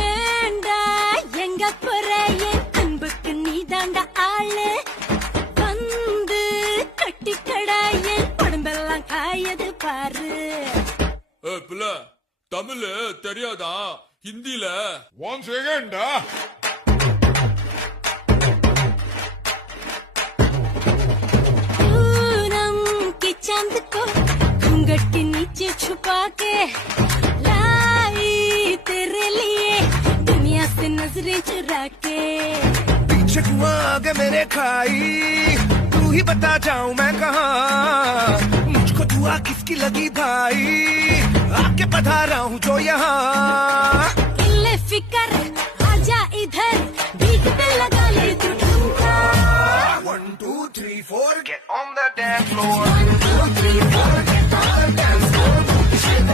ஏண்டா எங்க போற என் அன்புக்கு நீதாண்டா ஆளு வந்து கட்டிக்கடா என் உடம்பெல்லாம் காயது பாரு. பிள்ளை தமிழ் தெரியாதா? ஹிந்தில ஒன் செகண்டா. पूनम की चांद को घूंघट के नीचे छुपा के लाई तेरे लिए दुनिया से नजरें चुरा के. पीछे क्यों आगे मेरे खाई, तू ही बता जाऊं मैं कहाँ. मुझको दुआ किसकी लगी भाई, आके पधारा हूँ जो यहाँ. इल्ले फिकर आजा इधर, बीट पे लगा ले तू ठुमका. 1 2 3 4 get on the dance floor.